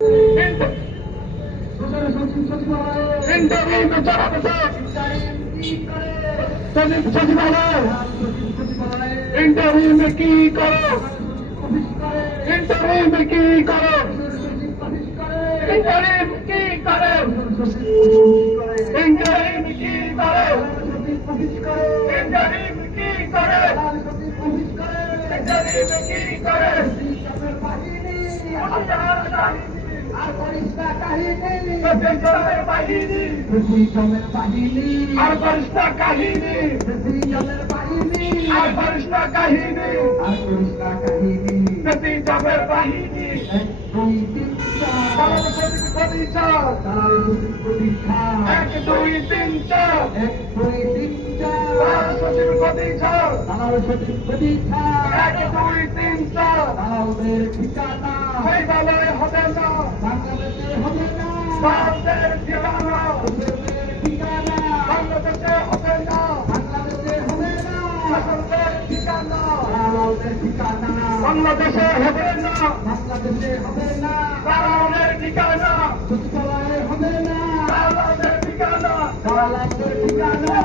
Interview में की करो, इंटरव्यू में की करो, इंटरव्यू में की करो, इंटरव्यू में की करो, इंटरव्यू में की करो, इंटरव्यू में की करो। আর বরিষ্ঠা কাহিনী, জমের বাহিনী, জমের বাহিনী, আর বরিষ্ঠা কাহিনী, জমের বাহিনী, আর বরিষ্ঠা কাহিনী, আর বরিষ্ঠা কাহিনী, জমের বাহিনী। দুই তিন চার, এক দুই তিন চার, এক দুই তিন চার, সচিব প্রতীক্ষা, প্রতীক্ষা, এক দুই তিন চার, দালালদের ঠিকানা মেঘালয় হবে না, বাংলাদেশে হবে না, ভারতের ঠিকানা, ঠিকানা বাংলাদেশে হবে না, বাংলাদেশে হবে না, ভারতের ঠিকানা, দালালদের ঠিকানা বাংলাদেশে হবে না, বাংলাদেশে হবে না, দালালের ঠিকানা সচিবালয়ে হবে না, দালালের ঠিকানা, দালালের ঠিকানা